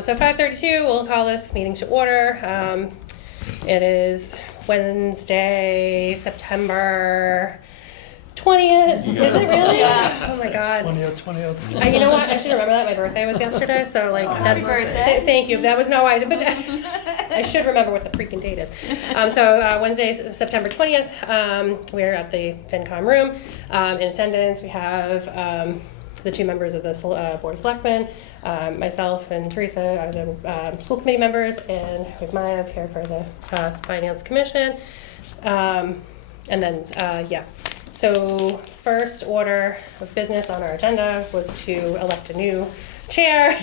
So 5:32, we'll call this meeting to order. It is Wednesday, September 20th. Is it really? Yeah. Oh my God. 20th. You know what? I should remember that. My birthday was yesterday, so like Happy that's birthday. Thank you. That was no idea, but I should remember what the freaking date is. Wednesday, September 20th, we're at the FinCom room. In attendance, we have the two members of the Board of Selectmen, myself and Teresa are the school committee members, and with Maya here for the Finance Commission. So first order of business on our agenda was to elect a new chair.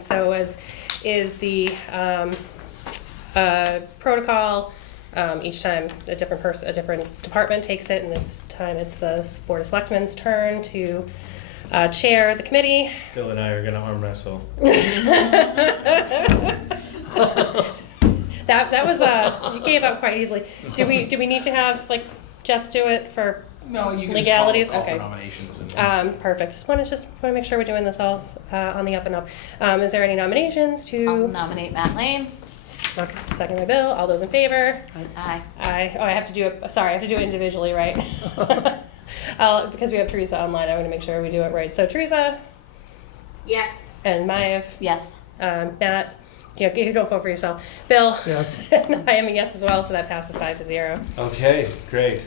So as is the protocol, each time a different department takes it, and this time it's the Board of Selectmen's turn to chair the committee. Bill and I are gonna arm wrestle. That was you gave up quite easily. Do we need to have like Jess do it for No, you can legalities? just call Okay. for nominations. And Perfect. Just want to make sure we're doing this all on the up and up. Is there any nominations I'll to? nominate Matt Lane. Second by Bill. All those in favor? Aye. Aye. Oh, I have to do it. Sorry, I have to do it individually, right? Because we have Teresa online, I want to make sure we do it right. So Teresa Yes. and Maev, Yes. Matt. You don't vote for yourself. Bill. Yes. I am a yes as well, so that passes 5-0. Okay, great.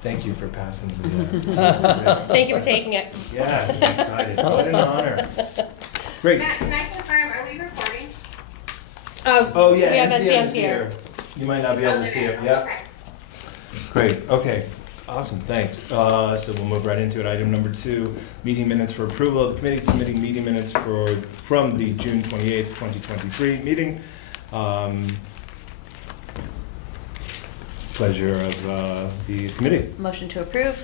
Thank you for passing the. Thank you for taking it. Yeah, I'm excited. What an honor. Great. Matt, can I confirm, are we recording? Oh yeah, we have NCM's NCM's here. You might not be able to see it. Yep. Okay. Great. Okay. Awesome. Thanks. So we'll move right into it. Item number 2: meeting minutes for approval of the committee submitting meeting minutes from the June 28th, 2023 meeting. Pleasure of the committee. Motion to approve.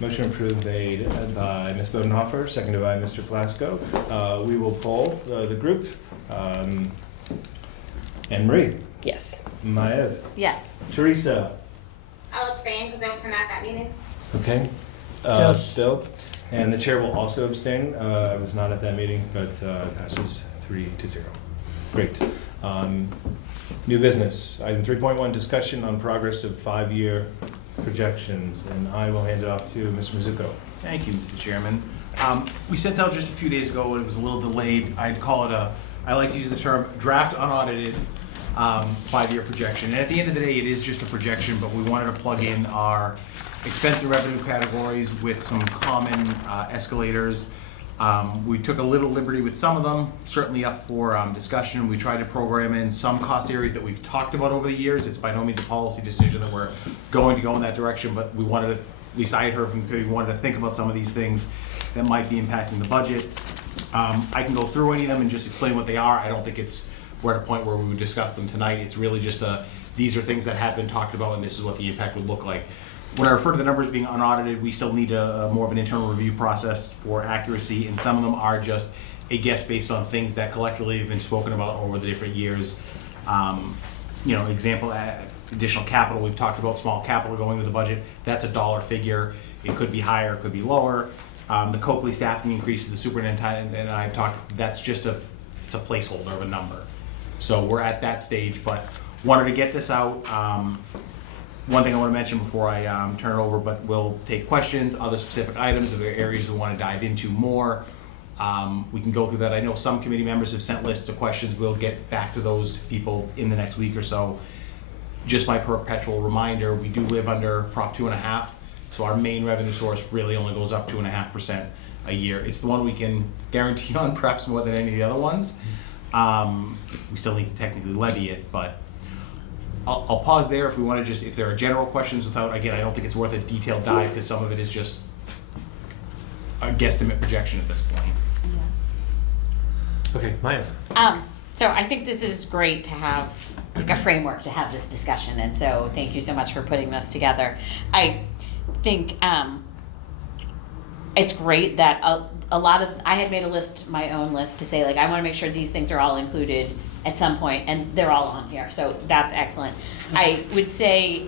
Motion approved made by Ms. Bodenhofer, seconded by Mr. Plasko. We will poll the group. Anne Marie, Yes. Maya, Yes. Teresa. I'll abstain because I wasn't at that meeting. Okay. Yes. Still. And the chair will also abstain. I was not at that meeting, but passes 3-0. Great. New business. Item 3.1, discussion on progress of 5-year projections. And I will hand it off to Mr. Mizuko. thank you, Mr. Chairman. We sent out just a few days ago, and it was a little delayed. I'd call it I like to use the term draft unaudited 5-year projection. And at the end of the day, it is just a projection, but we wanted to plug in our expense and revenue categories with some common escalators. We took a little liberty with some of them, certainly up for discussion. We tried to program in some cost areas that we've talked about over the years. It's by no means a policy decision that we're going to go in that direction, but we wanted to, at least I had heard from the committee, we wanted to think about some of these things that might be impacting the budget. I can go through any of them and just explain what they are. I don't think we're at a point where we would discuss them tonight. It's really just these are things that have been talked about, and this is what the impact would look like. When I refer to the numbers being unaudited, we still need more of an internal review process for accuracy, and some of them are just a guess based on things that collectively have been spoken about over the different years. Example, additional capital, we've talked about small capital going into the budget. That's a dollar figure. It could be higher, it could be lower. The Coakley staffing increases, the superintendent and I have talked, that's just it's a placeholder of a number. So we're at that stage, but wanted to get this out. One thing I want to mention before I turn it over, but we'll take questions, other specific items, if there are areas we want to dive into more. We can go through that. I know some committee members have sent lists of questions. We'll get back to those people in the next week or so. Just my perpetual reminder, we do live under Prop 2.5, so our main revenue source really only goes up 2.5% a year. It's the one we can guarantee on, perhaps more than any of the other ones. We still need to technically levy it, but I'll pause there if we want to if there are general questions without, again, I don't think it's worth a detailed dive because some of it is just a guesstimate projection at this point. Okay, Maya. So I think this is great to have like a framework to have this discussion, and so thank you so much for putting this together. I think it's great that a lot of, I had made a list, my own list, to say like, I wanna make sure these things are all included at some point, and they're all on here, so that's excellent. I would say,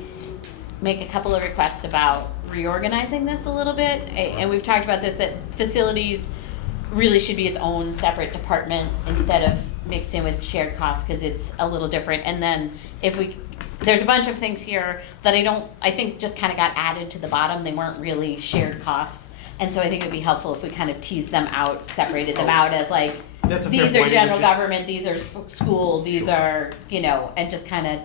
make a couple of requests about reorganizing this a little bit, and we've talked about this, that facilities really should be its own separate department instead of mixed in with shared costs, because it's a little different. And then if we, there's a bunch of things here that I think just kind of got added to the bottom, they weren't really shared costs. And so I think it'd be helpful if we kind of teased them out, separated them out as like, That's a fair these are point. It was general just- government, these are school, these Sure. are, and just kind of,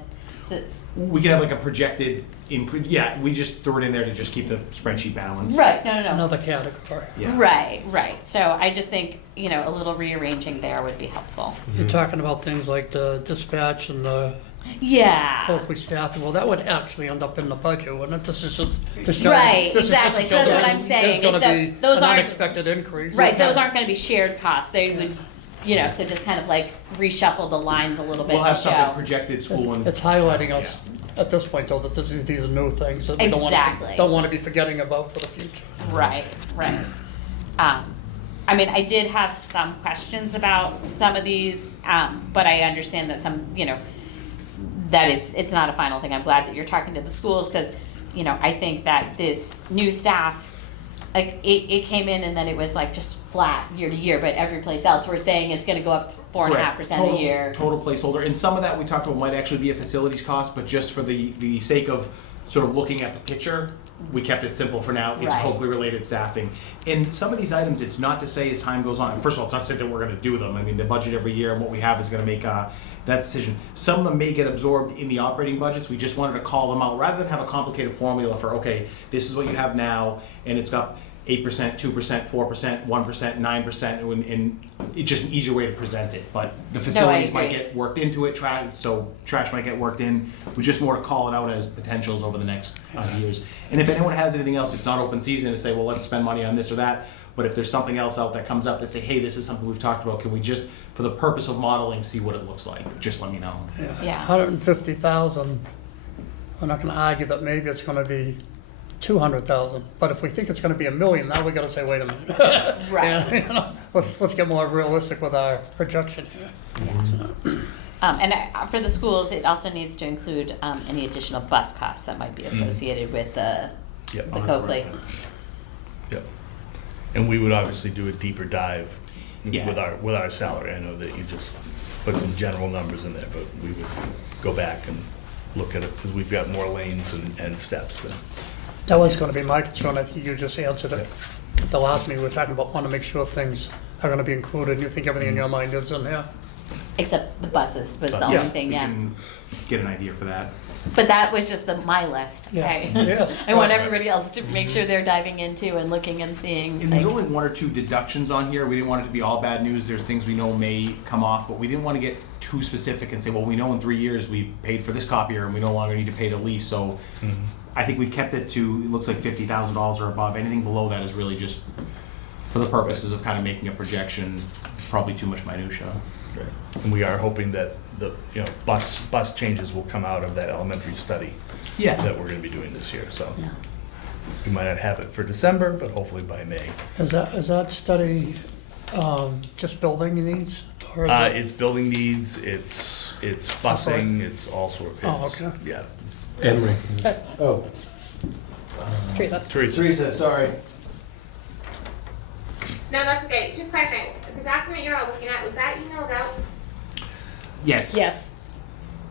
We could have like a projected increase, yeah, we just threw it in there to just keep the spreadsheet balanced. right, no. Another category. Yeah. Right. So I just think, a little rearranging there would be helpful. You're talking about things like the dispatch and the Yeah. Coakley staffing. Well, that would actually end up in the budget, wouldn't it? This is just to show. Right, this is just exactly. to So show that's what there's- I'm saying, There's is gonna that be those an aren't- unexpected increase. Right, those aren't gonna be shared costs, they would, so just kind of like reshuffle the lines a little bit We'll have to something show. projected school and. It's highlighting us at this point, though, that these are new things that we Exactly. don't want to be forgetting about for the future. Right. I did have some questions about some of these, but I understand that some, that it's not a final thing. I'm glad that you're talking to the schools, because, I think that this new staff, like, it came in and then it was like just flat year to year, but every place else, we're saying it's gonna go up 4.5% a year. Total placeholder, and some of that we talked about might actually be a facilities cost, but just for the sake of sort of looking at the picture, we kept it simple for now. It's Right. Coakley related staffing. And some of these items, it's not to say as time goes on, first of all, it's not to say that we're gonna do them. I mean, the budget every year and what we have is gonna make that decision. Some of them may get absorbed in the operating budgets. We just wanted to call them out rather than have a complicated formula for, okay, this is what you have now, and it's got 8%, 2%, 4%, 1%, 9%, and it's just an easier way to present it. But the facilities might agree. get worked into it, trash might get worked in. We just more to call it out as potentials over the next years. And if anyone has anything else, it's not open season to say, well, let's spend money on this or that. But if there's something else out that comes up that say, hey, this is something we've talked about, can we just, for the purpose of modeling, see what it looks like? Just let me know. Yeah. 150,000, we're not gonna argue that maybe it's gonna be 200,000, but if we think it's gonna be 1 million, now we gotta say, wait a minute. Right. Yeah, let's get more realistic with our projection here. For the schools, it also needs to include any additional bus costs that might be associated with the Yep. Coakley. Yep. And we would obviously do a deeper dive Yeah. with our salary. I know that you just put some general numbers in there, but we would go back and look at it, because we've got more lanes and steps than. That was gonna be my concern, I think you just answered it. The last meeting, we were talking about wanting to make sure things are gonna be included, and you think everything in your mind is in there. Except the buses was the Yeah, only thing, We yeah. can get an idea for that. But that was just my list, Yeah. okay? Yes. I want Right. everybody else to make sure they're diving into and looking and seeing. And there's like- only 1 or 2 deductions on here. We didn't want it to be all bad news. There's things we know may come off, but we didn't want to get too specific and say, well, we know in 3 years we've paid for this copier and we no longer need to pay the lease. So I think we've kept it to, it looks like $50,000 or above. Anything below that is really just for the purposes of kind of making a projection, probably too much minutia. And we are hoping that the, bus changes will come out of that elementary study Yeah. that we're gonna be doing this year, so. Yeah. We might not have it for December, but hopefully by May. Is that study, just building needs, or is it? It's building needs, it's busing, it's all sorts. Oh, okay. Yeah. Anne Marie. Oh, Teresa. Teresa, Teresa, sorry. No, that's okay. Just clarifying, the document you're all looking at, was that emailed out? Yes. Yes.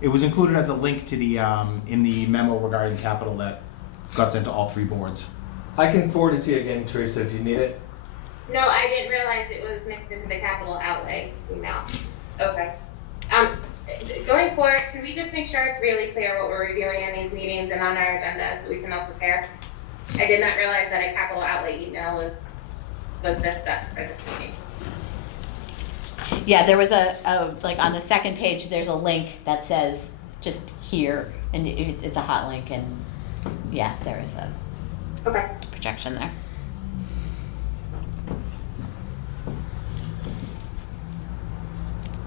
It was included as a link to the, in the memo regarding capital that got sent to all 3 boards. I can forward it to you again, Teresa, if you need it. No, I didn't realize it was mixed into the capital outlay email. Okay. Going forward, can we just make sure it's really clear what we're reviewing in these meetings and on our agenda so we can all prepare? I did not realize that a capital outlay email was this stuff for this meeting. Yeah, there was like on the second page, there's a link that says just here, and it's a hot link, and yeah, there is a Okay. projection there.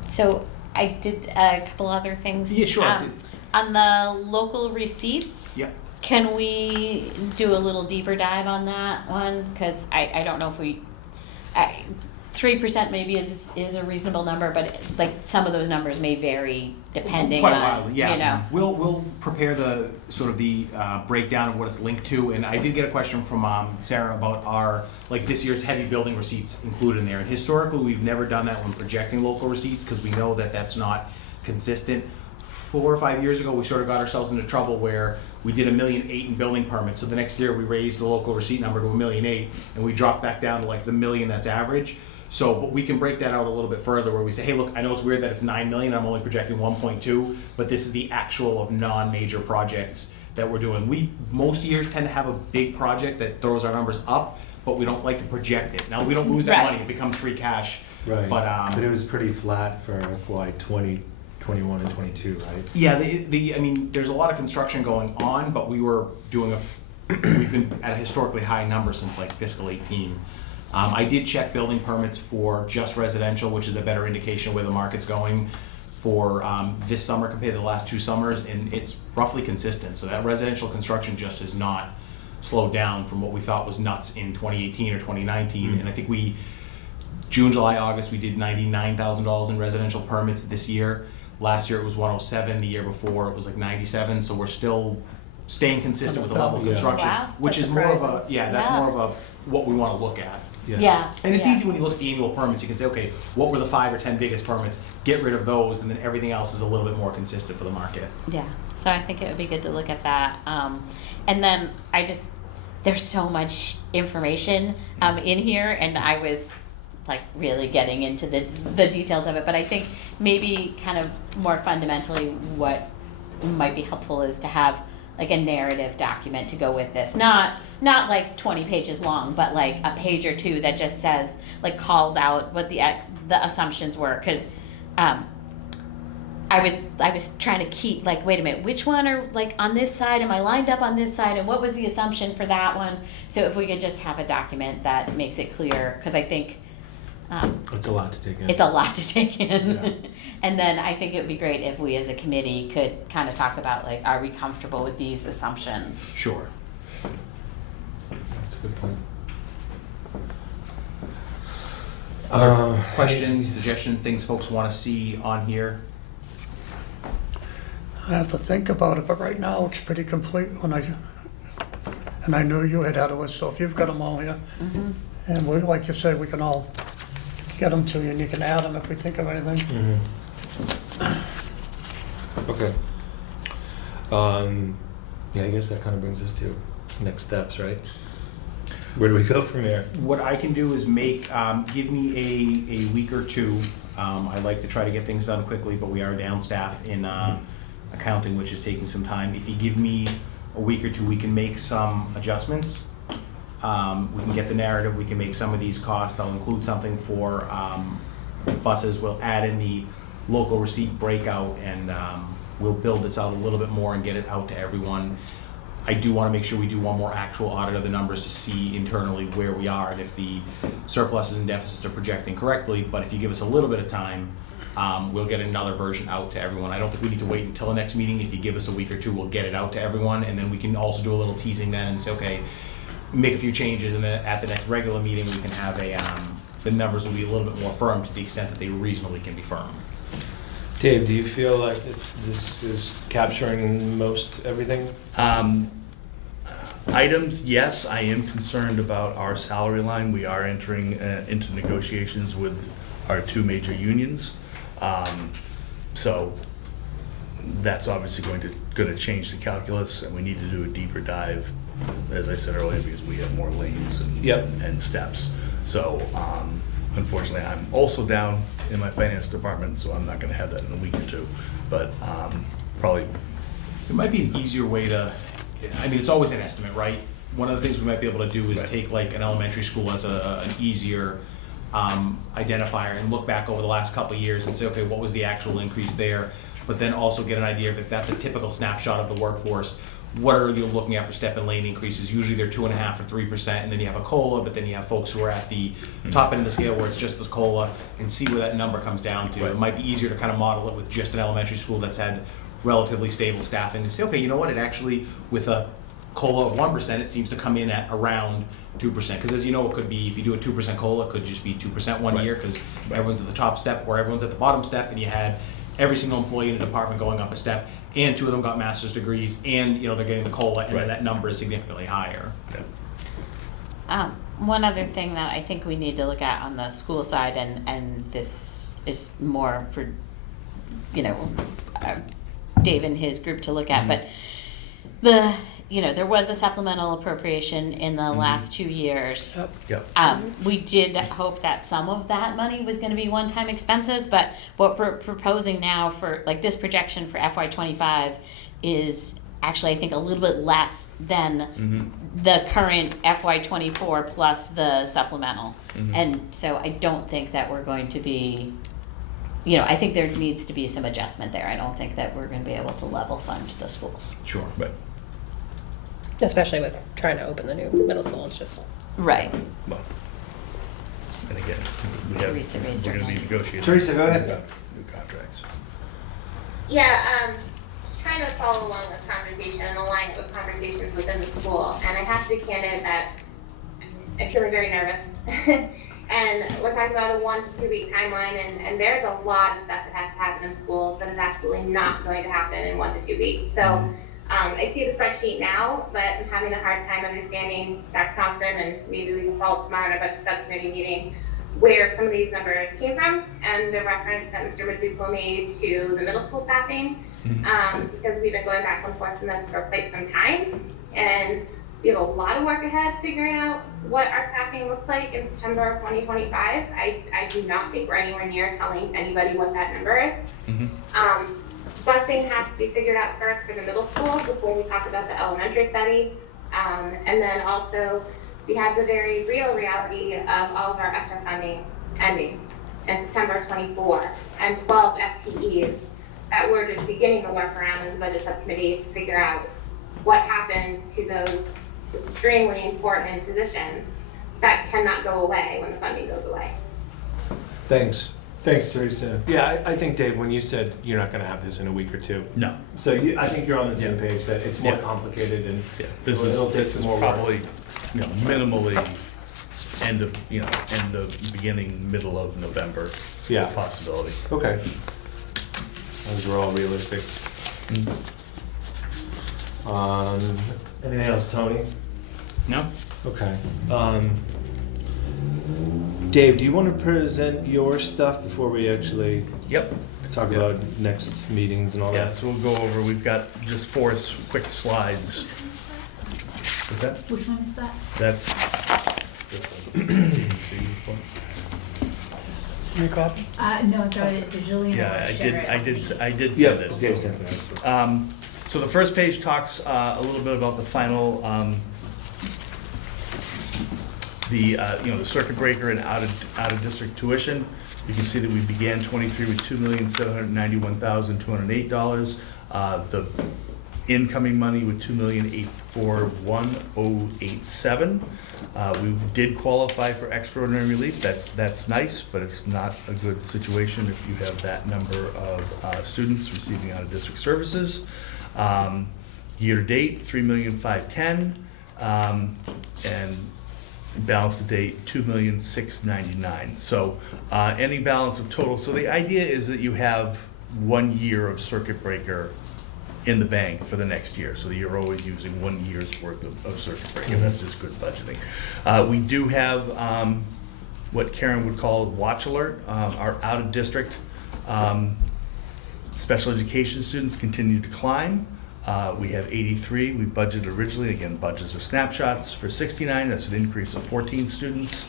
So I did a couple other things. Yeah, sure, I did. On the local receipts. Yep. Can we do a little deeper dive on that one? Because I don't know if we, 3% maybe is a reasonable number, but like some of those numbers may vary depending Quite on, wildly, yeah. you know. We'll prepare the sort of the breakdown of what it's linked to, and I did get a question from Sarah about our, like this year's heavy building receipts included in there. And historically, we've never done that when projecting local receipts because we know that that's not consistent. 4 or 5 years ago, we sort of got ourselves into trouble where we did $1.8 million in building permits. So the next year, we raised the local receipt number to $1.8 million, and we dropped back down to like the $1 million that's average. So, but we can break that out a little bit further where we say, hey, look, I know it's weird that it's 9 million, I'm only projecting 1.2, but this is the actual of non-major projects that we're doing. We, most years tend to have a big project that throws our numbers up, but we don't like to project it. Now, we don't lose that Right. money, it becomes free cash. Right. But, But it was pretty flat for FY 20, 21, and 22, right? yeah, I mean, there's a lot of construction going on, but we were doing we've been at a historically high number since like fiscal 18. I did check building permits for just residential, which is a better indication of where the market's going for this summer compared to the last 2 summers, and it's roughly consistent. So that residential construction just has not slowed down from what we thought was nuts in 2018 or 2019. And I think June, July, August, we did $99,000 in residential permits this year. Last year it was 107, the year before it was like 97, so we're still staying consistent with the level of Yeah. construction, Wow, which that's is more of a, surprising. that's Yeah. more of a, what we wanna look at. Yeah. And it's yeah. easy when you look at the annual permits, you can say, okay, what were the 5 or 10 biggest permits? Get rid of those, and then everything else is a little bit more consistent for the market. Yeah, so I think it would be good to look at that. And then there's so much information in here, and I was like really getting into the details of it, but I think maybe kind of more fundamentally what might be helpful is to have like a narrative document to go with this. Not like 20 pages long, but like a page or 2 that just says, like calls out what the assumptions were, because I was trying to keep like, wait a minute, which one are like on this side? Am I lined up on this side? And what was the assumption for that one? So if we could just have a document that makes it clear, because I think It's a lot to take in. it's a lot to take in. Yeah. And then I think it would be great if we as a committee could kind of talk about like, are we comfortable with these assumptions? Sure. That's a good point. Questions, suggestions, things folks wanna see on here? I have to think about it, but right now it's pretty complete and I knew you had had it, so if you've got them all here, Mm-hmm. and we, like you said, we can all get them to you and you can add them if we think of anything. Okay. Yeah, I guess that kind of brings us to next steps, right? Where do we go from here? What I can do is give me a week or 2. I like to try to get things done quickly, but we are down staff in accounting, which is taking some time. If you give me a week or 2, we can make some adjustments. We can get the narrative, we can make some of these costs. I'll include something for buses. We'll add in the local receipt breakout, and we'll build this out a little bit more and get it out to everyone. I do want to make sure we do one more actual audit of the numbers to see internally where we are and if the surpluses and deficits are projecting correctly. But if you give us a little bit of time, we'll get another version out to everyone. I don't think we need to wait until the next meeting. If you give us a week or 2, we'll get it out to everyone, and then we can also do a little teasing then and say, okay, make a few changes, and then at the next regular meeting, we can have the numbers will be a little bit more firm to the extent that they reasonably can be firm. Dave, do you feel like this is capturing most everything? Items, yes, I am concerned about our salary line. We are entering into negotiations with our 2 major unions. So that's obviously going to change the calculus, and we need to do a deeper dive, as I said earlier, because we have more lanes and, Yep. and steps. So unfortunately, I'm also down in my finance department, so I'm not gonna have that in a week or 2. But probably, It might be an easier way to, I mean, it's always an estimate, right? One of the things we might be able to do is Right. take like an elementary school as an easier identifier and look back over the last couple of years and say, okay, what was the actual increase there? But then also get an idea of if that's a typical snapshot of the workforce, what are you looking at for step and lane increases? Usually they're 2.5% or 3%, and then you have a COLA, but then you have folks who are at the top end of the scale where it's just this COLA, and see where that number comes down to. Right. It might be easier to kind of model it with just an elementary school that's had relatively stable staffing and say, okay, you know what, it actually, with a COLA of 1%, it seems to come in at around 2%. Because as you know, it could be, if you do a 2% COLA, it could just be 2% one Right. year because everyone's at the top step or everyone's at the bottom step, and you had every single employee in a department going up a step, and 2 of them got master's degrees, and they're getting the COLA, and then Right. that number is significantly higher. Yeah. One other thing that I think we need to look at on the school side, and this is more for, Dave and his group to look at, but there was a supplemental appropriation in the last 2 years. Yep. We did hope that some of that money was gonna be one-time expenses, but what we're proposing now for, like, this projection for FY '25 is actually, I think, a little bit less than the current FY '24 plus the supplemental. And so I don't think that we're going to be, I think there needs to be some adjustment there. I don't think that we're gonna be able to level fund the schools. Sure. Right. Especially with trying to open the new middle school, it's just, Right. Well, and again, we have, Teresa raised her we're gonna be hand. negotiating. Teresa, go ahead. New contracts. Yeah, just trying to follow along this conversation and align it with conversations within the school. And I have to be candid that I'm feeling very nervous. And we're talking about a 1 to 2 week timeline, and there's a lot of stuff that has to happen in schools that is absolutely not going to happen in 1 to 2 weeks. So I see the spreadsheet now, but I'm having a hard time understanding, Dr. Thompson, and maybe we can follow up tomorrow in our budget subcommittee meeting, where some of these numbers came from, and the reference that Mr. Mazzucco made to the middle school staffing, because we've been going back and forth on this for quite some time, and we have a lot of work ahead figuring out what our staffing looks like in September of 2025. I do not think we're anywhere near telling anybody what that number is. Busing has to be figured out first for the middle school before we talk about the elementary study. And then also we have the very real reality of all of our ESSER funding ending in September of 24 and 12 FTEs that we're just beginning the work around as a budget subcommittee to figure out what happens to those extremely important positions that cannot go away when the funding goes away. Thanks. Thanks, Teresa. Yeah, I think, Dave, when you said you're not going to have this in a week or two, No. so I think you're on the same page that it's more Yeah. complicated and Yeah, this it'll take is some more work. probably, minimally end of beginning, middle of November. Yeah. Possibility. Okay. As long as we're all realistic. Anything else, Tony? No? Okay. Dave, do you want to present your stuff before we actually Yep. talk about next meetings and all Yeah, that? so we'll go over, we've got just 4 quick slides. What's that? Which one is that? That's. Any copy? No, I thought it digitally. Yeah, I did Yeah, send it. Dave sent it out. So the first page talks a little bit about the final, the circuit breaker and out of district tuition. You can see that we began '23 with $2,791,208. The incoming money with $2,841,087. We did qualify for extraordinary relief. That's nice, but it's not a good situation if you have that number of students receiving out of district services. Year to date, $3,510,000, and balance to date, $2,699,000. So any balance of total. So the idea is that you have 1 year of circuit breaker in the bank for the next year. So you're always using 1 year's worth of circuit breaker. That's just good budgeting. We do have what Karen would call watch alert. Our out of district special education students continue to climb. We have 83. We budgeted originally, again, budgets are snapshots, for 69. That's an increase of 14 students.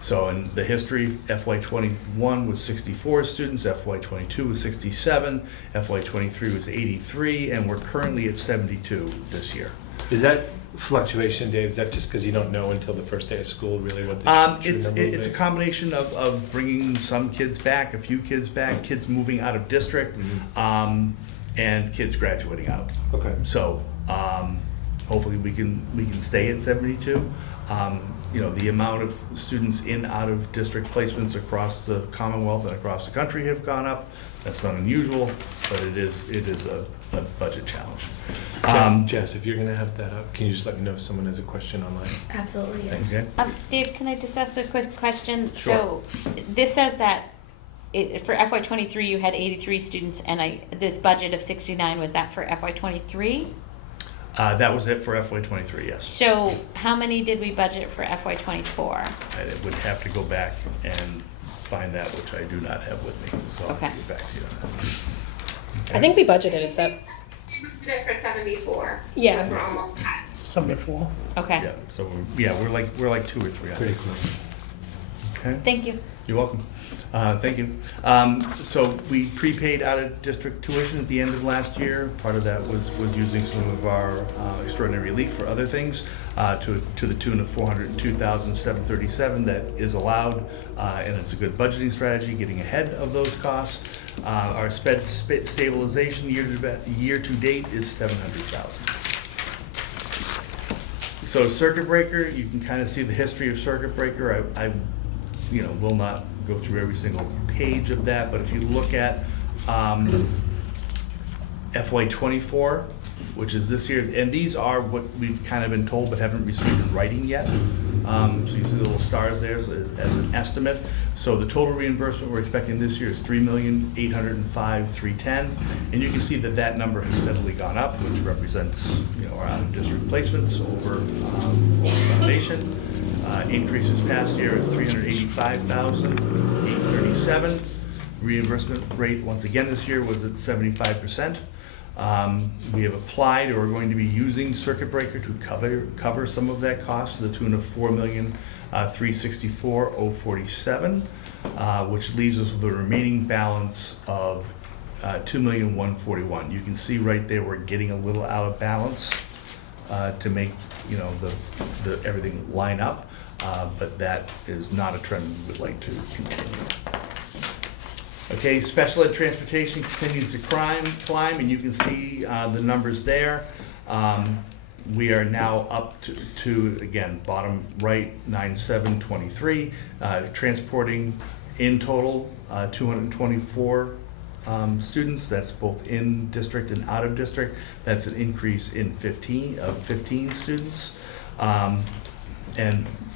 So in the history, FY21 was 64 students, FY22 was 67, FY23 was 83, and we're currently at 72 this year. Is that fluctuation, Dave? Is that just because you don't know until the first day of school really what the true It's number will a be? combination of bringing some kids back, a few kids back, kids moving out of district, and kids graduating out. Okay. So hopefully we can stay at 72. You know, the amount of students in out of district placements across the Commonwealth and across the country have gone up. That's not unusual, but it is a budget challenge. Jess, if you're gonna have that up, can you just let me know if someone has a question online? Absolutely, yes. Thanks. Okay. Dave, can I just ask a quick question? Sure. So this says that for FY '23 you had 83 students, and this budget of 69, was that for FY '23? That was it for FY23, yes. So how many did we budget for FY '24? I would have to go back and find that, which I do not have with me, so I'll Okay. get back to you on that. I think we budgeted it, so, Did it for 74. Yeah. We're almost at. 74. Okay, Yeah, so we're like 2 or 3 on Pretty it. close. Okay. thank you. You're welcome. Thank you. So we prepaid out-of-district tuition at the end of last year. Part of that was using some of our extraordinary relief for other things to the tune of $402,737 that is allowed, and it's a good budgeting strategy, getting ahead of those costs. Our sped stabilization year to date is $700,000. So circuit breaker, you can kind of see the history of circuit breaker. I will not go through every single page of that, but if you look at FY24, which is this year, and these are what we've kind of been told but haven't received in writing yet. So you see the little stars there as an estimate. So the total reimbursement we're expecting this year is $3,805,310, and you can see that number has steadily gone up, which represents our out-of-district placements over foundation. Increases past year of $385,837. Reimbursement rate once again this year was at 75%. We have applied or are going to be using circuit breaker to cover some of that cost to the tune of $4,364,047, which leaves us with a remaining balance of $2,141,000. You can see right there we're getting a little out of balance to make the everything line up, but that is not a trend we would like to continue. Okay, special ed transportation continues to climb, and you can see the numbers there. We are now up to again, bottom right, 9,723, transporting in total 224 students. That's both in district and out of district. That's an increase in 15 students. And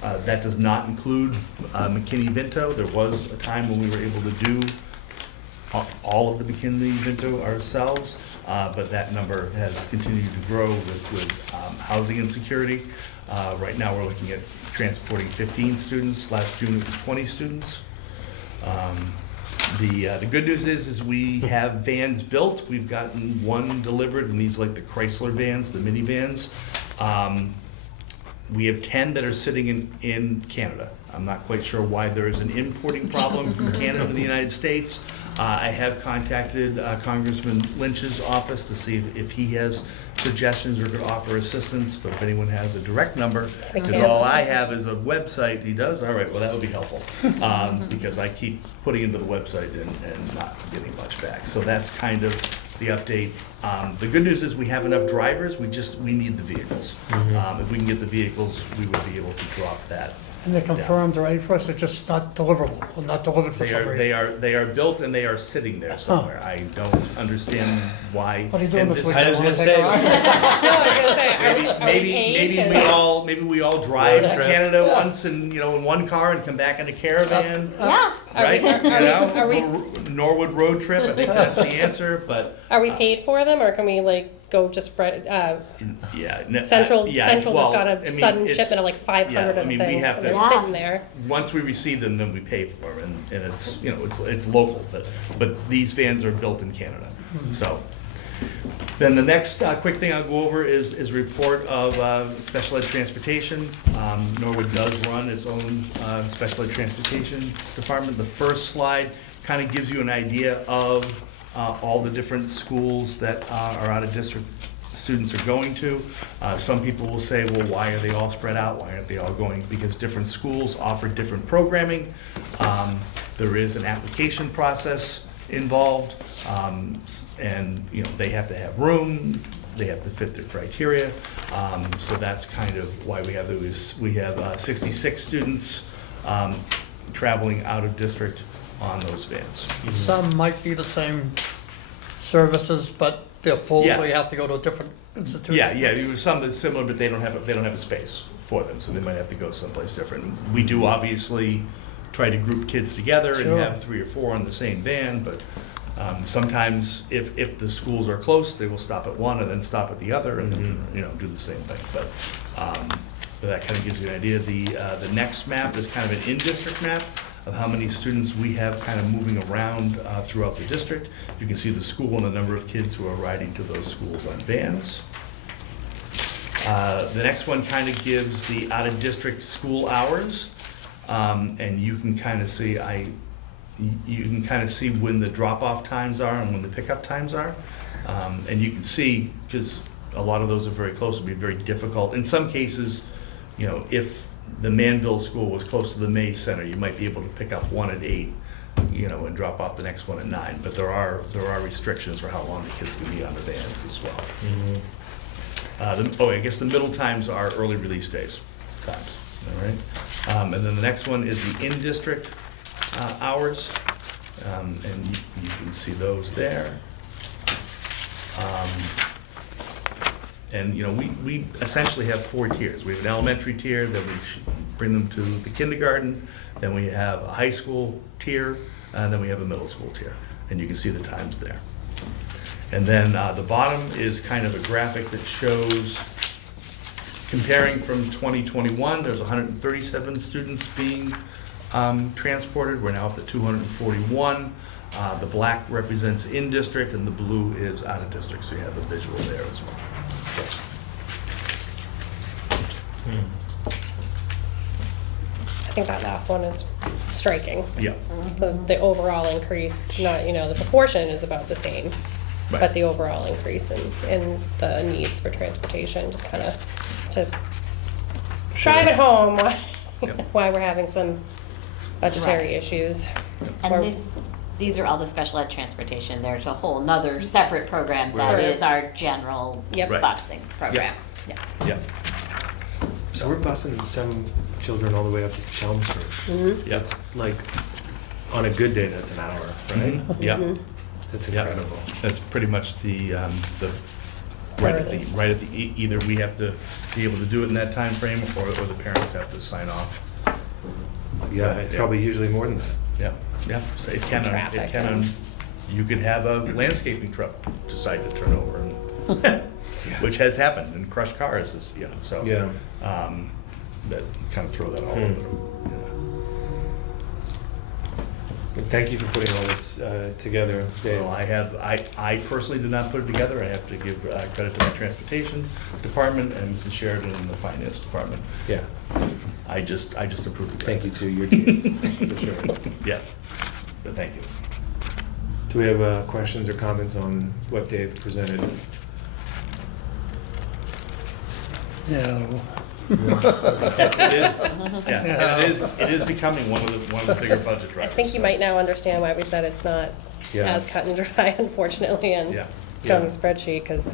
that does not include McKinney-Vento. There was a time when we were able to do all of the McKinney-Vento ourselves, but that number has continued to grow with housing insecurity. Right now we're looking at transporting 15 students. Last June it was 20 students. The good news is we have vans built. We've gotten one delivered, and these like the Chrysler vans, the minivans. We have 10 that are sitting in Canada. I'm not quite sure why there is an importing problem from Canada to the United States. I have contacted Congressman Lynch's office to see if he has suggestions or could offer assistance, but if anyone has a direct number, because all I have is a website. He does? All right, well, that would be helpful, because I keep putting into the website and not getting much back. So that's kind of the update. The good news is we have enough drivers, we need the vehicles. If we can get the vehicles, we would be able to drop that. And they're confirmed already for us, they're just not deliverable, or not delivered for some reason. They are built and they are sitting there somewhere. I don't understand why. What are you doing and this this- week? I was Wanna gonna take a say- ride? No, I was gonna say, are we paid? Maybe we all drive to Road trip. Canada once in one car and come back in a caravan, Yeah. right? Are we- Norwood road trip, I think that's the answer, but Are we paid for them, or can we go just spread, Central just got a sudden shipment of like 500 of I mean, we things, have and to- they're sitting there. once we receive them, then we pay for them, and it's it's local, but these vans are built in Canada. So then the next quick thing I'll go over is a report of special ed transportation. Norwood does run its own special ed transportation department. The first slide kind of gives you an idea of all the different schools that are out of district students are going to. Some people will say, well, why are they all spread out? Why aren't they all going? Because different schools offer different programming. There is an application process involved, and they have to have room. they have to fit the criteria. So that's kind of why we have those. We have 66 students traveling out of district on those vans. Some might be the same services, but they're full, so Yeah. you have to go to a different institution. Yeah, there was some that's similar, but they don't have a space for them, so they might have to go someplace different. We do obviously try to group kids together and Sure. have 3 or 4 on the same van, but sometimes if the schools are close, they will stop at one and then stop at the other and then, do the same thing. But that kind of gives you an idea. The next map is kind of an in-district map of how many students we have kind of moving around throughout the district. You can see the school and the number of kids who are riding to those schools on vans. The next one kind of gives the out-of-district school hours, and you can kind of see when the drop-off times are and when the pickup times are, and you can see because a lot of those are very close. It'd be very difficult in some cases. If the Manville school was close to the May Center, you might be able to pick up one at 8, and drop off the next one at 9. But there are restrictions for how long the kids can be on the vans as well. I guess the middle times are early release days times. All right, and then the next one is the in-district hours, and you can see those there. And we essentially have 4 tiers. We have an elementary tier, then we bring them to the kindergarten, then we have a high school tier, and then we have a middle school tier. And you can see the times there. And then the bottom is kind of a graphic that shows, comparing from 2021, there's 137 students being transported. We're now up to 241. The black represents in-district and the blue is out-of-district, so you have a visual there as well. I think that last one is striking. Yeah. The overall increase, not, the proportion is about the same, Right. but the overall increase in the needs for transportation, just kind of to drive it home why, Yep. why we're having some budgetary Right. issues. And Or- these are all the special ed transportation. There's a whole nother separate program that Right. is our general Yep. Right. busing program. Yeah. Yeah. So we're busing some children all the way up to Chelmsford. Yeah. That's like, on a good day, that's an hour, right? Yeah. That's Yeah. incredible. That's pretty much right Furthest. at the either we have to be able to do it in that time frame, or the parents have to sign off. Yeah, it's Yeah. probably usually more than that. Yeah, yeah. So Traffic. You could have a landscaping truck decide to turn over, and which has happened, and crushed cars is so. Yeah. That kind of throw that all over. Yeah. But thank you for putting all this together, Dave. Well, I personally did not put it together. I have to give credit to my transportation department and Mrs. Sheridan in the finance department. Yeah, I just approved the thank you graphics. to your team, for sure. Yeah, but thank you. Do we have questions or comments on what Dave presented? Yeah, It is becoming one of the bigger budget I drivers. think you might now understand why we said it's not Yeah. as cut and dry, unfortunately, in Yeah. Tony's spreadsheet, because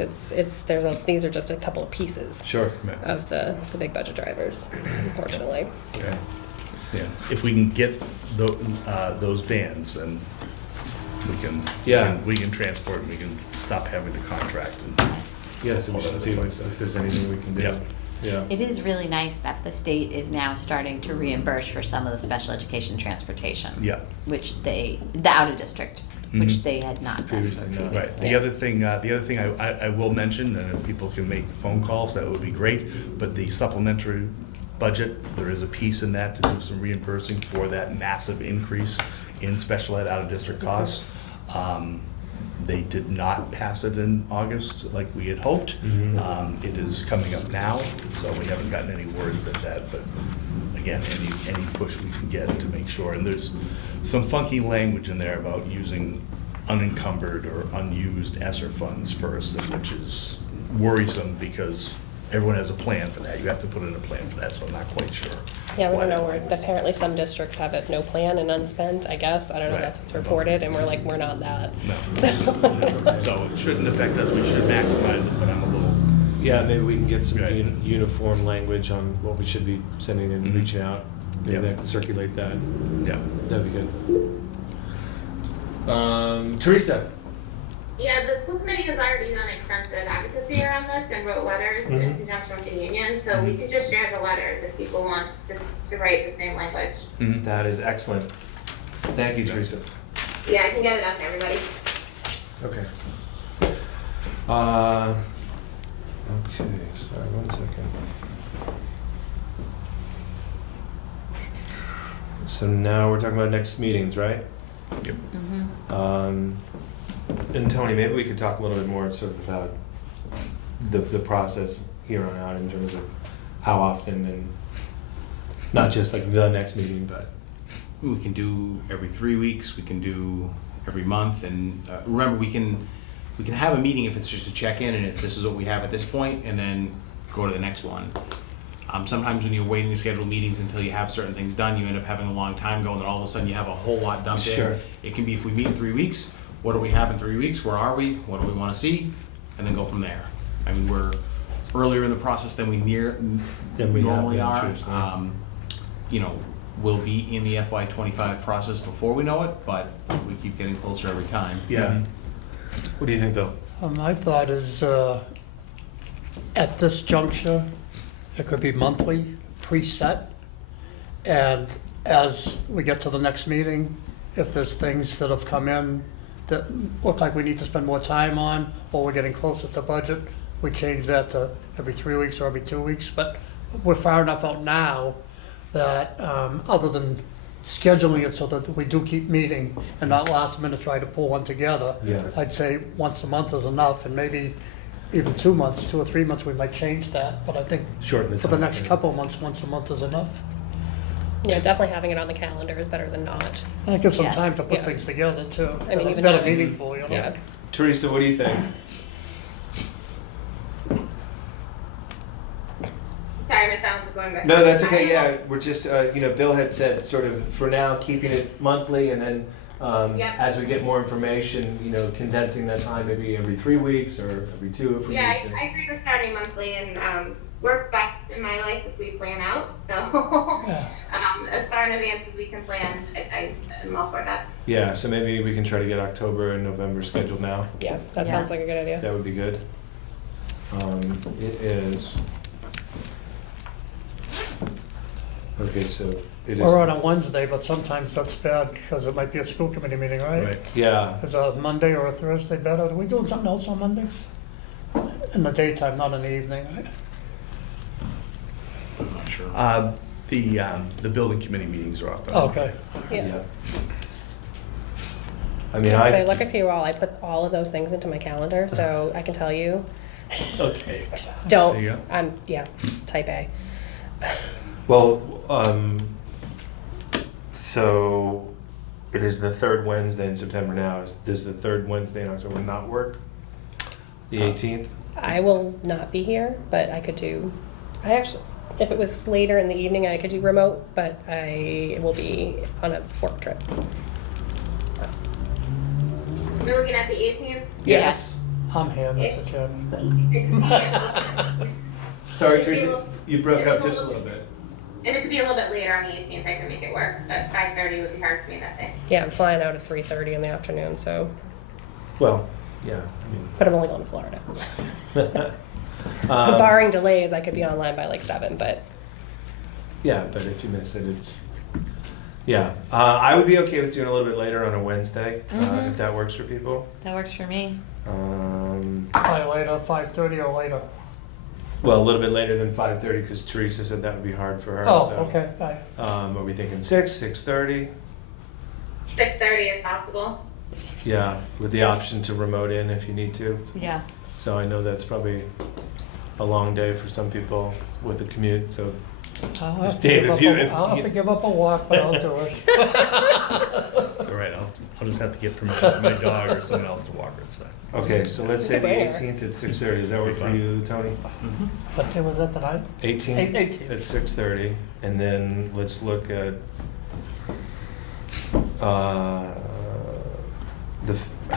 these are just a couple of pieces Sure. of the big budget drivers, unfortunately. Okay. Yeah, if we can get those vans, then Yeah. we can transport, and we can stop having to contract. And Yeah, so we should see if there's anything we can do. Yep. Yeah. It is really nice that the state is now starting to reimburse for some of the special education transportation. Yeah. Which the out of district, which Mhm. they had not done Previously not. Right, previously. the other thing I will mention, and if people can make phone calls, that would be great, but the supplementary budget, there is a piece in that to do some reimbursing for that massive increase in special ed out-of-district costs. They did not pass it in August like we had hoped. Mhm. It is coming up now, so we haven't gotten any word that, but again, any push we can get to make sure, and there's some funky language in there about using unencumbered or unused ESSER funds first, which is worrisome because everyone has a plan for that. You have to put in a plan for that, so I'm not quite sure. Yeah, we why don't know that where, apparently some districts have it no plan and unspent, I guess. I don't know, Right. that's what's reported, and we're like, we're not that. No. So, So it shouldn't affect us, we should maximize it, but I'm a little, Yeah, maybe we can get some Right. uniform language on what we should be sending and Mhm. reaching out. Maybe Yeah. that can circulate that. yeah. That'd be good. Teresa. Yeah, the school committee has already done extensive advocacy around this and wrote letters in Mhm. conjunction with the union, so we could just share the letters if people want to write the same language. Mhm. That is excellent. Thank you, Teresa. Yeah, I can get it out to everybody. Okay. Okay, sorry, 1 second. So now we're talking about next meetings, right? Yep. And Tony, maybe we could talk a little bit more sort of about the process here on out in terms of how often and not just like the next meeting, but We can do every 3 weeks, we can do every month, and remember, we can have a meeting if it's just a check-in and it's, this is what we have at this point, and then go to the next one. Sometimes when you're waiting to schedule meetings until you have certain things done, you end up having a long time going, and all of a sudden you have a whole lot dumped in. Sure. It can be, if we meet in 3 weeks, what do we have in 3 weeks, where are we, what do we wanna see, and then go from there. I mean, we're earlier in the process than we Than we have normally been, are. traditionally. You know, we'll be in the FY '25 process before we know it, but we keep getting closer every time. yeah. What do you think, Bill? My thought is, at this juncture, it could be monthly, preset. And as we get to the next meeting, if there's things that have come in that look like we need to spend more time on, or we're getting closer to budget, we change that to every 3 weeks or every 2 weeks. But we're far enough out now that, other than scheduling it so that we do keep meeting and not last minute try to pull one together, Yeah. I'd say once a month is enough, and maybe even 2 months, 2 or 3 months, we might change that. But I think Shorten the for the time next frame. couple of months, once a month is enough. yeah, definitely having it on the calendar is better than not. And it gives them Yes. time to put Yeah. things together too. I mean, even That are having- meaningful, you know? Yeah. Teresa, what do you think? Sorry, Miss Allen's going back. No, that's okay, yeah, we're just, Bill had said sort of for now, keeping it monthly and then Yep. as we get more information, condensing that time maybe every 3 weeks or every 2 if we Yeah, need to. I agree with starting monthly and works best in my life if we plan out. So as far in advance as we can plan, I'm all for that. Yeah, so maybe we can try to get October and November scheduled now. Yeah, that Yeah. sounds like a good idea. That would be good. It is. Okay, so it Or on is, a Wednesday, but sometimes that's bad because it might be a school committee meeting, right? Right. yeah, Is a Monday or a Thursday better? Are we doing something else on Mondays? In the daytime, not in the evening, right? I'm not sure. The building committee meetings are off the. Oh, okay. Yeah. yeah. I mean, So look at you all, I put all of those things into my calendar, so I can tell you, Okay. don't, There you go. type A. well, so it is the third Wednesday in September now. Does the third Wednesday in October not work? The 18th? I will not be here, but I could do, if it was later in the evening, I could do remote, but I will be on a work trip. We're looking at the 18th. Yes. I'm here, Mr. Chairman. Sorry, It'd be a Teresa, little- you broke it'd up be a just a little- little bit. And it could be a little bit later on the 18th. I can make it work, but 5:30 would be hard for me that day. Yeah, I'm flying out at 3:30 in the afternoon, so, Well, yeah, but I'm only going to Florida. So Um, barring delays, I could be online by like 7, but yeah, but if you miss it, it's, yeah. I would be okay with doing a little bit later on a Wednesday, if that works for people. That works for me. By later, 5:30 or later? Well, a little bit later than 5:30, because Teresa said that would be hard for her, Oh, so. okay, bye. Are we thinking 6:30? 6:30 if possible. Yeah, with the option to remote in if you need to. Yeah. So I know that's probably a long day for some people with the commute, so. I'll have to Dave, give if up you- a- if I'll have you- to give up a walk, but I'll do it. It's all right, I'll just have to get permission from my dog or someone else to walk her, it's fine. Okay, so let's say the Bring her. 18th at 6:30. Does that work for you, Tony? What day was that tonight? 18th 18th. at 6:30, and then let's look at how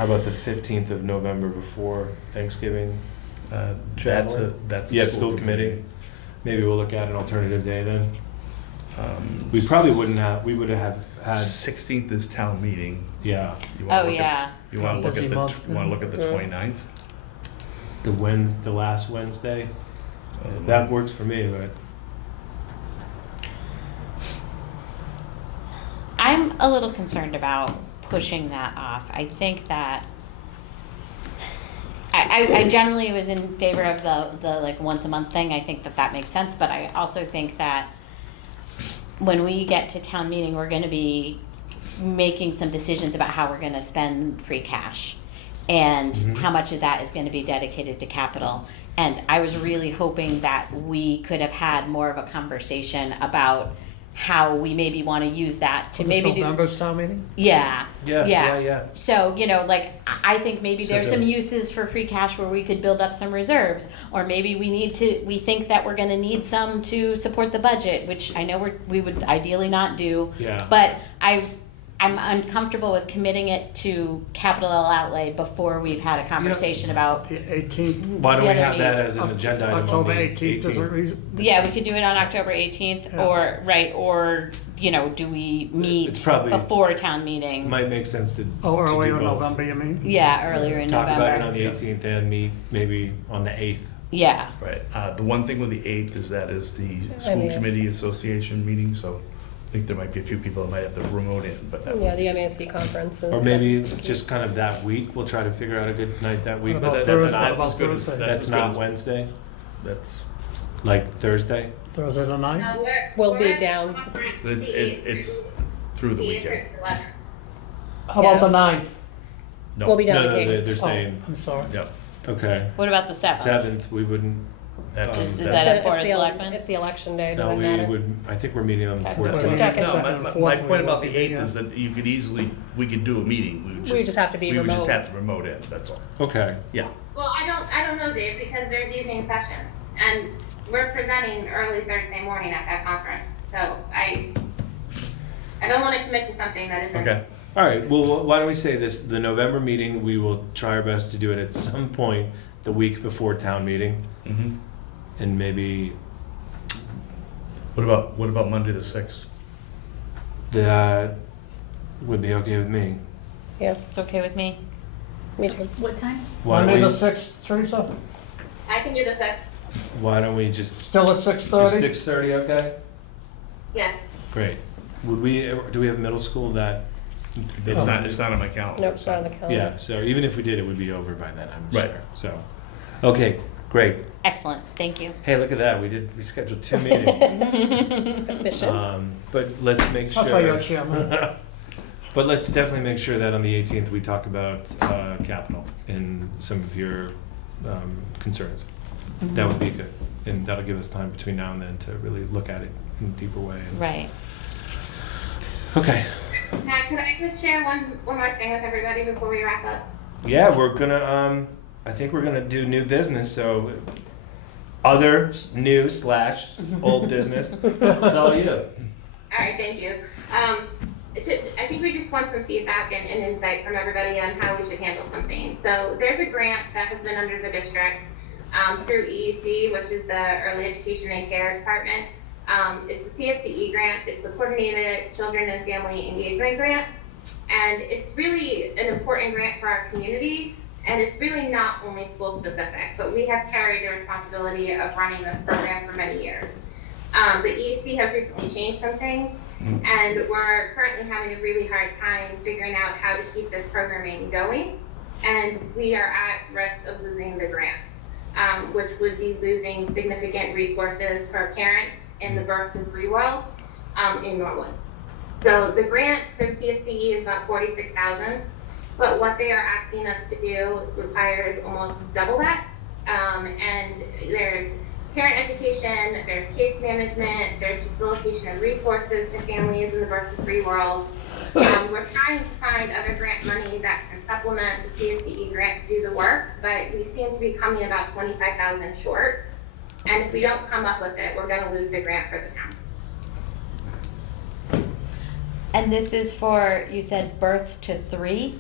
about the 15th of November before Thanksgiving? Traveling? That's a Yeah, school committee. Maybe we'll look at an alternative day then. We We probably wouldn't have. We would have had. 16th is town meeting. Yeah, You wanna Oh, look at- yeah. You wanna look Busy at month, the, wanna look at the yeah. 29th? the last Wednesday. That works for me, but I'm a little concerned about pushing that off. I think that I generally was in favor of the like once a month thing. I think that makes sense, but I also think that when we get to town meeting, we're going to be making some decisions about how we're going to spend free cash and how much of that is going to be dedicated to capital. And I was really hoping that we could have had more of a conversation about how we maybe want to use that to Was this maybe do. November's town meeting? Yeah. yeah. So, you know, like, I think maybe So there's some the- uses for free cash where we could build up some reserves. Or maybe we think that we're gonna need some to support the budget, which I know we would ideally not do. Yeah. But I'm uncomfortable with committing it to capital outlay before we've had a conversation about, The 18th. Why don't The we other have that needs. as an agenda item on October the 18th is a reason. yeah, we could do it on October 18th, Yeah. or, you know, do we meet It's probably- before a town meeting? Might make sense to. Oh, to earlier do in both. November, you mean? Yeah, earlier in Talk November. about it on the 18th and meet maybe on the 8th. Yeah. Right, the one thing with the 8th is that is the school MES. committee association meeting, so I think there might be a few people that might have to remote in, but that. Yeah, the MASC conference is. Or maybe just kind of that week, we'll try to figure out a good night that week. What about That's Thursday? not- What about as good as- Thursday? that's That's as good not as- Wednesday, That's, like Thursday? Thursday the 9th? No, We'll we're be at the down. conference it's through the weekend. 11th. How about Yeah. the 9th? No. We'll be down No, the no, gate. they're Oh, saying, I'm sorry. Yep, okay, What about the 7th? 7th, we wouldn't, that's. Is that's- that a If Board of the- Selectmen? If the election day, no, doesn't we matter. would, I think we're meeting on the Okay. 14th. Just checking. No, Second, my fourth, point about the we won't be 8th is that you could easily, we could do a meeting, We just have to be we would just remote. have to remote in, that's all. Okay, Yeah, Well, I don't know, Dave, because there's evening sessions, and we're presenting early Thursday morning at that conference, so I don't wanna commit to something that isn't. okay. all right, well, why don't we say this, the November meeting, we will try our best to do it at some point the week before town meeting, Mm-hmm. and maybe What about Monday the 6th? that would be okay with me. Yeah, It's okay with me. me too. What time? Why Monday the don't 6th, Teresa? I can do the 6th, we just, Still at is 6:30? 6:30 okay? yes. Great. Would we, do we have middle school that? It's not on my calendar. Nope, it's not on the calendar. Yeah, so even if we did, it would be over by then, I'm Right. sure, so. Okay, great. Excellent, thank you. Hey, look at that, we scheduled 2 meetings. Efficient. But let's make That's why you're sure, chairman. but let's definitely make sure that on the 18th, we talk about capital and some of your concerns. That would be good, and that'll give us time between now and then to really look at it in a deeper way. Right. Okay, Matt, could I just share one more thing with everybody before we wrap up? yeah, we're gonna, I think we're gonna do new business, so other new / old business, it's all you. All right, thank you. I think we just want some feedback and insight from everybody on how we should handle something. So there's a grant that has been under the district through EEC, which is the Early Education and Care Department. It's the CFCE grant. It's the Coordinated Children and Family Engagement Grant. And it's really an important grant for our community. And it's really not only school specific, but we have carried the responsibility of running this program for many years. The EEC has recently changed some things, and we're currently having a really hard time figuring out how to keep this programming going. And we are at risk of losing the grant, which would be losing significant resources for parents in the birth to free world in Norwood. So the grant from CFCE is about $46,000, but what they are asking us to do requires almost double that. And there's parent education, there's case management, there's facilitation of resources to families in the birth to free world. We're trying to find other grant money that can supplement the CFCE grant to do the work, but we seem to be coming about 25,000 short. And if we don't come up with it, we're gonna lose the grant for the town. And this is for, you said birth to 3?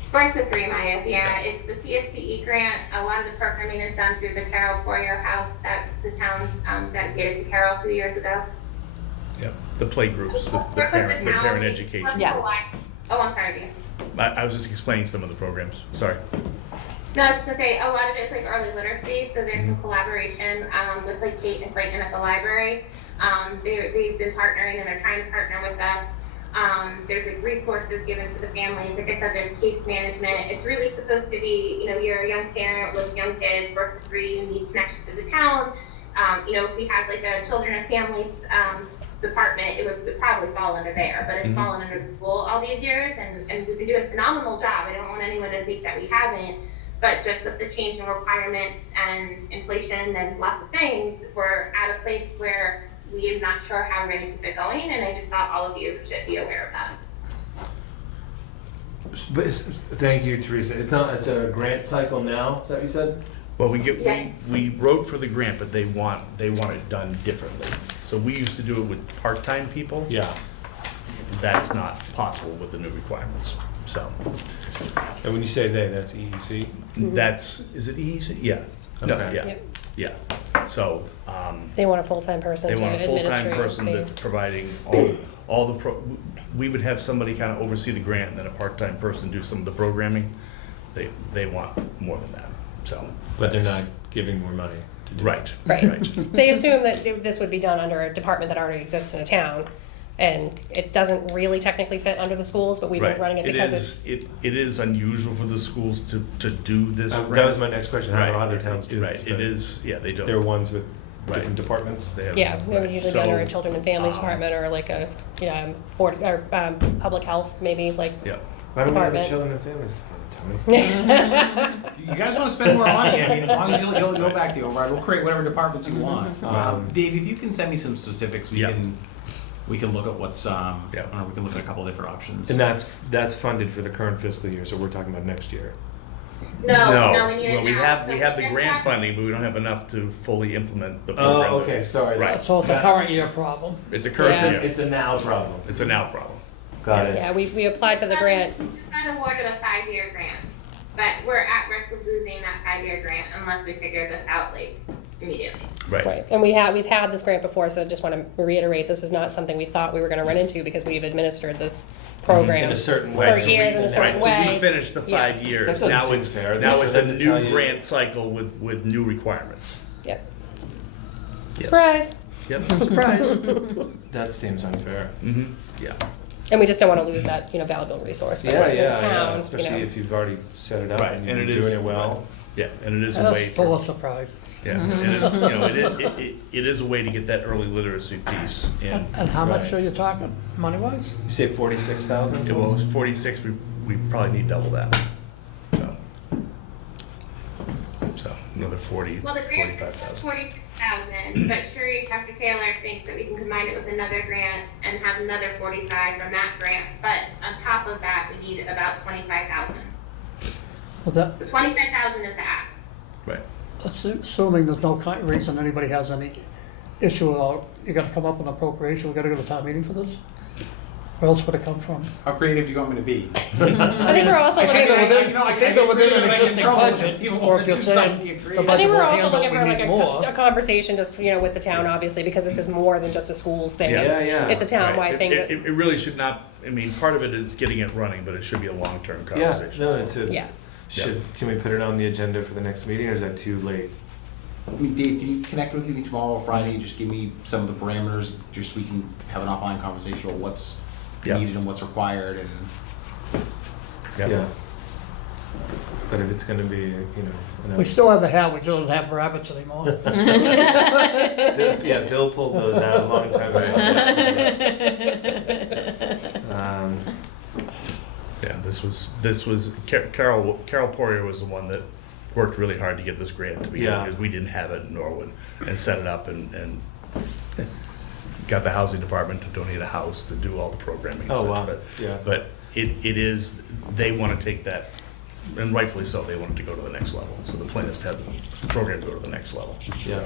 It's birth to 3, Maya, yeah, it's the CFCE grant. A lot of the programming is done through the Carol Poirier House that the town dedicated to Carol a few years ago. Yep, the play groups, the Work with parent, the town, parent we education. work with Yeah. the oh, I'm sorry, Dan. I was just explaining some of the programs, sorry. No, I was just gonna say, a lot of it is like early literacy, so there's some collaboration, with like Kate and Clayton at the library. They've been partnering and they're trying to partner with us. There's like resources given to the families. Like I said, there's case management. It's really supposed to be, you know, you're a young parent with young kids, birth to 3, you need connection to the town. You know, if we had like a children and families, department, it would probably fall under there, but it's fallen under the school all these years, and we've been doing a phenomenal job. I don't want anyone to think that we haven't, but just with the changing requirements and inflation and lots of things, we're at a place where we are not sure how we're going to keep it going, and I just thought all of you should be aware of that. But thank you, Teresa. It's a grant cycle now, is that what you said? Well, Yeah. we wrote for the grant, but they want it done differently. So we used to do it with part-time people. Yeah. That's not possible with the new requirements, so. And when you say they, that's EEC? Is it easy? Yeah. No, Okay. yeah, Yep. yeah. So, They want a full-time person they to want a full-time administrate person the- that's providing all the we would have somebody kind of oversee the grant and then a part-time person do some of the programming. They want more than that, so. But they're that's- not giving more money to do Right. Right. They assume that this would be done under a department that already exists in a town, and it doesn't really technically fit under the schools, but we've been Right. running it because is- it's, It is unusual for the schools to do this. That was my next question. How do Right. other towns do Right, this? it But is, yeah, they don't. There are ones with Right. different departments? They have- yeah, it would right. usually be under a So, children and families department or like a, board, or public health, maybe, like. Yeah. Why don't we have a Department. children and families department, Tony? You guys want to spend more money? I mean, as long as you'll go back to the override, we'll create whatever departments you want. Dave, if you can send me some specifics, we Yeah. can look at what's Yeah. we can look at a couple different options. And that's funded for the current fiscal year, so we're talking about next year. No, we need it Well, we now. have So the just grant have- funding, but we don't have enough to fully implement the program. Oh, okay, sorry. Right. So it's a current year problem. It's a current Yeah. year. It's a now problem. It's a now problem. Got it. Yeah, we applied for the grant. We just got awarded a 5-year grant, but we're at risk of losing that 5-year grant unless we figure this out like immediately. Right. Right, and we've had this grant before, so I just want to reiterate, this is not something we thought we were going to run into because we've administered this program In a certain for way. So years we- in a certain right, way. So we finished the Yeah. 5 years. That doesn't Now seem it's fair. now For it's a them to tell new you- grant cycle with new requirements. Yep. Yes. Surprise! Yep. Surprise. That seems unfair. Yeah. And we just don't want to lose that, valuable resource for the town, Especially if you've already set it up Right, and and you're it is doing it well. Yeah, and it is a That's way full for of surprises. yeah, it is a way to get that early literacy piece in. And how much Right. are you talking, money-wise? You say 46,000? It was 46. We probably need double that. So another 40, Well, the grant is 45,000. 40,000, but Sharice, Dr. Taylor thinks that we can combine it with another grant and have another 45 from that grant. But on top of that, we need about 25,000. Well, that, So 25,000 is the ask. Right. assuming there's no reason anybody has any issue about, you gotta come up with an appropriation, we gotta go to town meeting for this? Where else would it come from? How creative do you want me to be? I think we're also It's either looking for, within, it's either within an existing budget, or if you're saying the I budget think we're will also handle, looking we for like need more. a conversation just, with the town, obviously, because this is more than just a schools thing. Yeah. It's- Yeah, yeah. It's a town-wide Right. thing that, It really should not. I mean, part of it is getting it running, but it should be a long-term Yeah, conversation. no, it's a, yeah. can we put it on the agenda for the next meeting, or is that too late? I mean, Dave, can you connect with me tomorrow or Friday? Just give me some of the parameters, just so we can have an offline conversation about what's Yeah. needed and what's required, and Yeah. But if it's gonna be, We still have the hat, we just don't have rabbits anymore. Bill pulled those out a long time ago. Yeah, this was Carol Poirier was the one that worked really hard to get this grant to begin Yeah. because we didn't have it in Norwood, and set it up and got the housing department to donate a house to do all the programming and Oh, such. wow. But, Yeah. but it is, they want to take that, and rightfully so, they want it to go to the next level. So the plan is to have the program go to the next level. Yeah.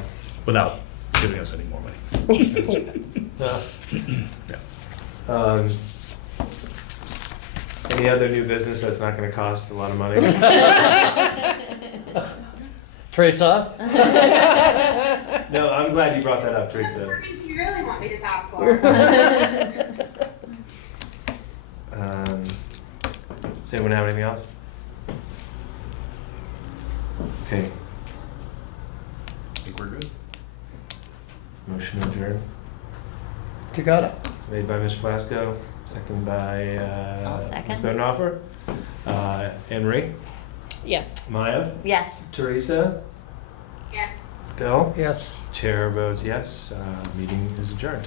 Without giving us any more money. Yeah. Yeah. Any other new business that's not gonna cost a lot of money? Teresa? No, I'm glad you brought that up, Teresa. What do you really want me to talk for? Does anyone have anything else? Okay, I think we're good. motion adjourned. You got it? Made by Mr. Plasko, second by I'll Ms. second. Bodenhofer. Anne Marie, Yes. Maya, Yes. Teresa, Yes. Bill. Yes. Chair votes yes. Meeting is adjourned.